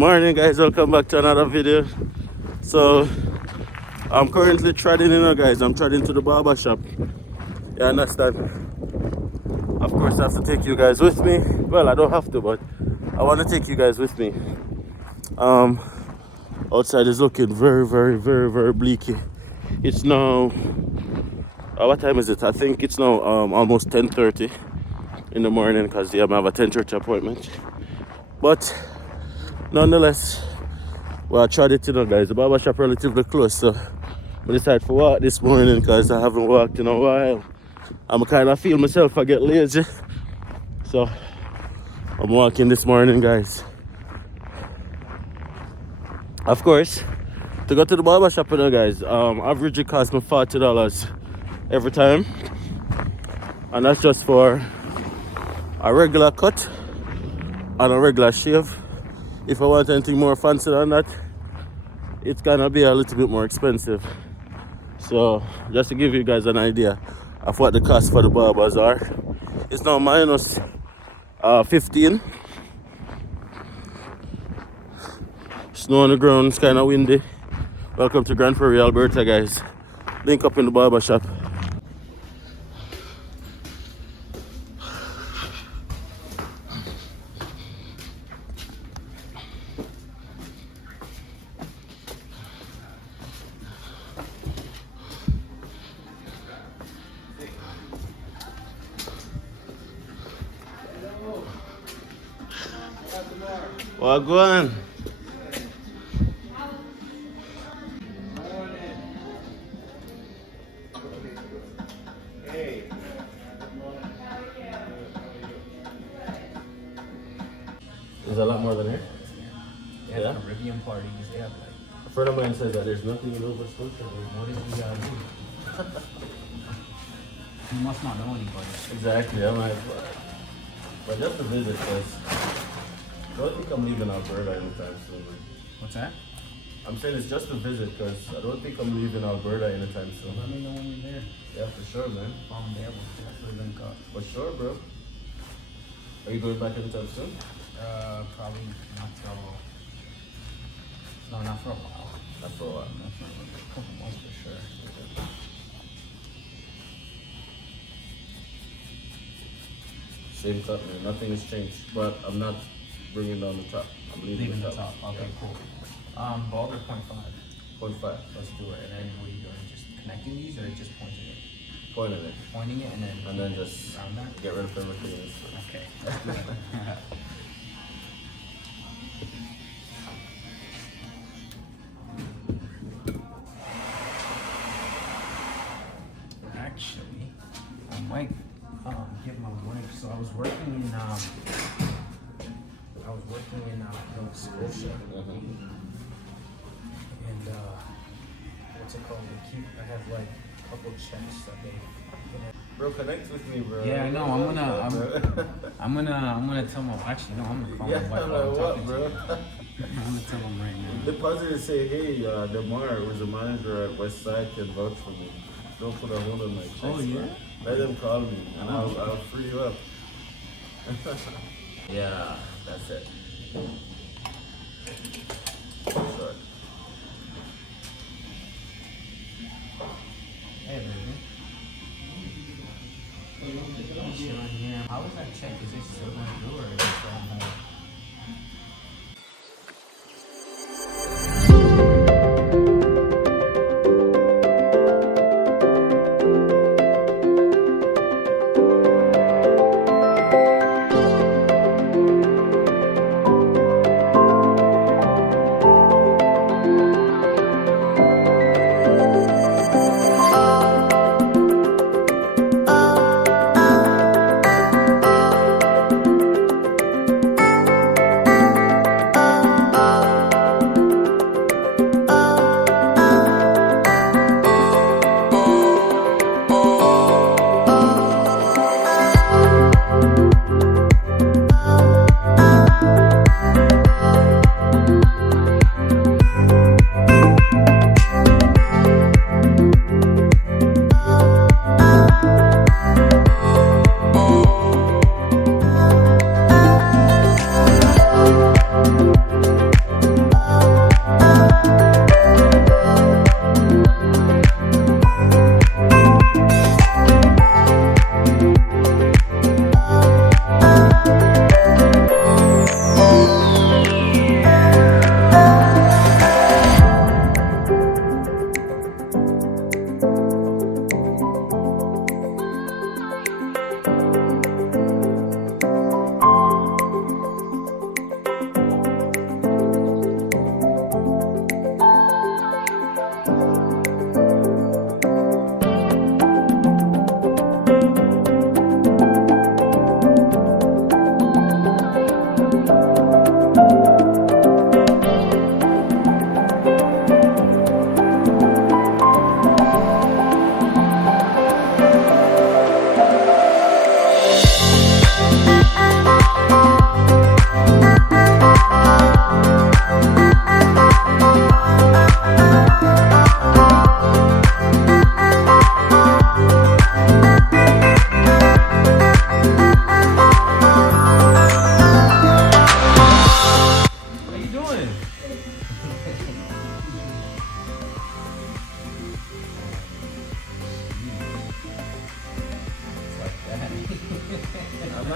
Morning guys, welcome back to another video. So I'm currently treading guys. I'm treading to the barber shop. You understand? Of course I have to take you guys with me. Well, I don't have to, but I want to take you guys with me. Outside is looking very bleaky. It's now what time is it? I think it's now almost 10:30 in the morning because I have a 10:30 appointment. But nonetheless, well, I tried it, guys. The barber shop relatively close, so I decided to walk this morning because I haven't walked in a while. I'm kind of feel myself I get lazy, so I'm walking this morning, guys. Of course, to go to the barber shop, guys, average it costs me $40 every time, and that's just for a regular cut and a regular shave. If I want anything more fancy than that, it's gonna be a little bit more expensive. So just to give you guys an idea of what the cost for the barbers are, it's now minus 15. Snow on the ground, it's kind of windy. Welcome to Grande Prairie Alberta, guys. Link up in the barber shop. Wagwan. There's a lot more than here. They have Caribbean parties. They have a friend of mine says that there's nothing in Nova Scotia. What did you gotta do? You must not know anybody. Exactly, I might. But just to visit, because I don't think I'm leaving Alberta anytime soon. What's that? I'm saying it's just a visit because I don't think I'm leaving Alberta anytime soon. Let me know when you're there. Yeah, for sure, man. If I'm there, we'll definitely link up. For sure, bro. Are you going back anytime soon? Probably not till... No, not for a while. Not for a while. Not for a couple months for sure. Same cut, man. Nothing has changed. But I'm not bringing down the top. I'm leaving the top. Okay, yeah. cool. Bulb or 0.5? 0.5. Let's do it. And then what are you doing? Just connecting these or just pointing it? Pointing it. Pointing it and then just around that? get rid of everything. Okay. Actually, I might give my wife. So I was working in Nova Scotia, and what's it called? I have like a couple checks that they. Bro, connect with me, bro. Yeah, I know. I'm gonna tell my. Actually, no, I'm gonna call my wife. What, bro? I'm gonna tell him right now. Deposit and say, hey, Demar was a manager at West Side, can vouch for me. Don't put a hold on my checks. Oh, yeah? Bro. Let them call me, and I'll free you up. Yeah, that's it. Sure. Hey, baby. Chilling here. How was that check? Is it still going through or is it still on hold?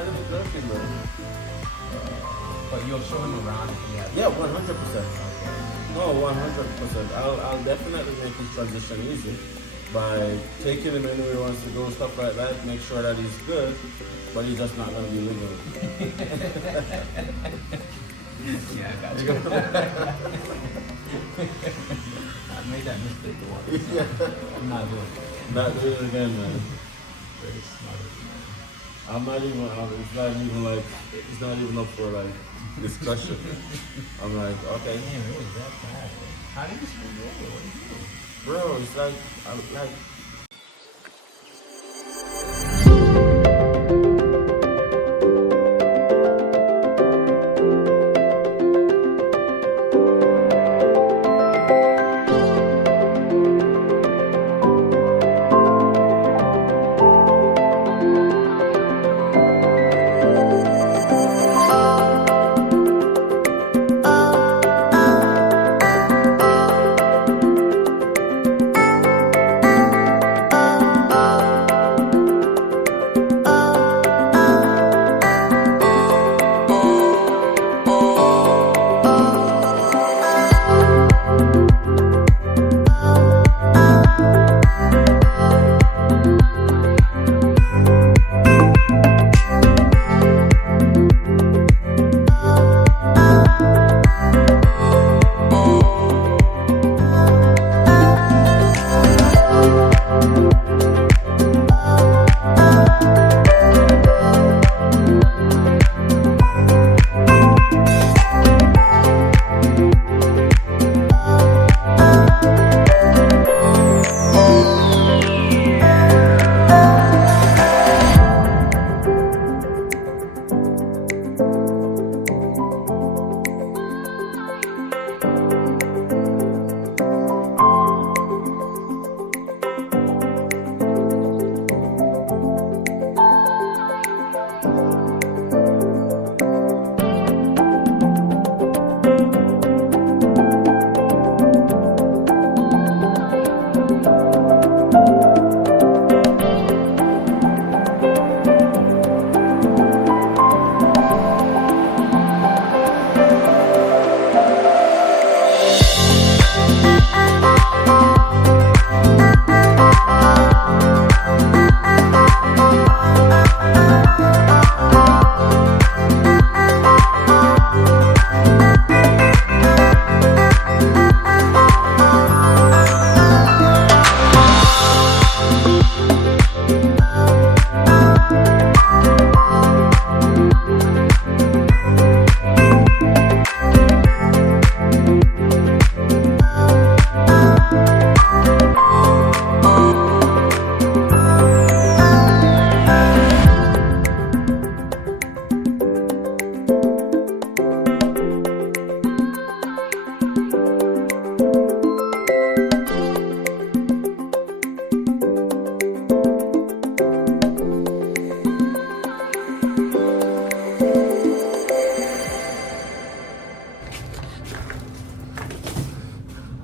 little joking, bro. But you'll show him around if he has. Yeah, 100%. No, 100%. I'll definitely make his transition easy by taking him anywhere he wants to go, stuff like that. Make sure that he's good, but he's just not gonna be living with me. Yeah, I got you. I made that mistake once. Yeah. I'm not doing it. Not doing it again, man. Very smart of you, man. I'm not even. It's not even up for like discussion. I'm like, okay, Damn, it was that bad. How did you screw you over? What did you do? bro. It's like, I'm like.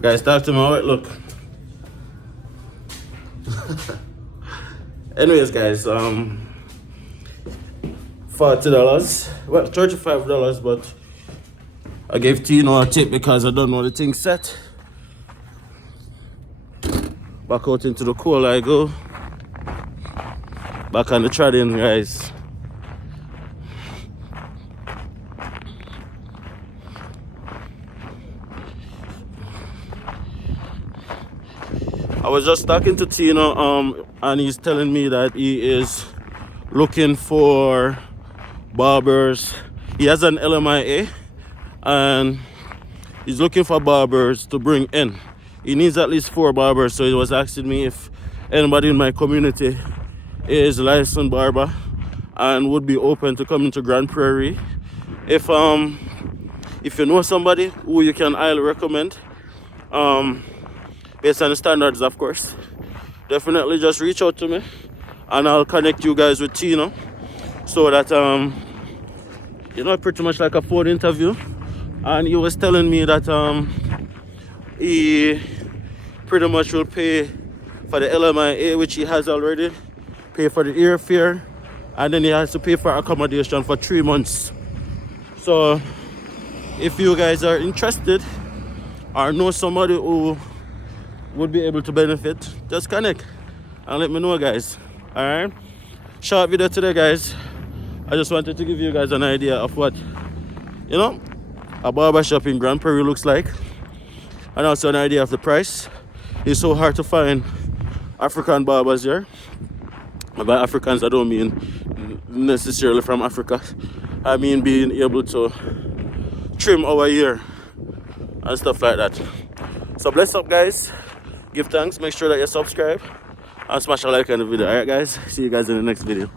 Guys, talk to me how it look. Anyways, guys, $40, well, $35, but I gave Tino a tip because I don't know the thing set. Back out into the cold I go. Back on the treading, guys. I was just talking to Tino, and he's telling me that he is looking for barbers. He has an LMIA, and he's looking for barbers to bring in. He needs at least 4 barbers, so he was asking me if anybody in my community is a licensed barber and would be open to coming to Grande Prairie. If you know somebody who you can highly recommend, based on the standards, of course, definitely just reach out to me and I'll connect you guys with Tino, so that you know, pretty much like a phone interview. And he was telling me that he pretty much will pay for the LMIA, which he has already, pay for the airfare, and then he has to pay for accommodation for 3 months. So if you guys are interested or know somebody who would be able to benefit, just connect and let me know, guys. Alright, short video today, guys. I just wanted to give you guys an idea of what, you know, a barbershop in Grande Prairie looks like, and also an idea of the price. It's so hard to find African barbers here. By Africans, I don't mean necessarily from Africa. I mean being able to trim our hair and stuff like that. So bless up, guys. Give thanks. Make sure that you subscribe and smash a like on the video. Alright, guys. See you guys in the next video.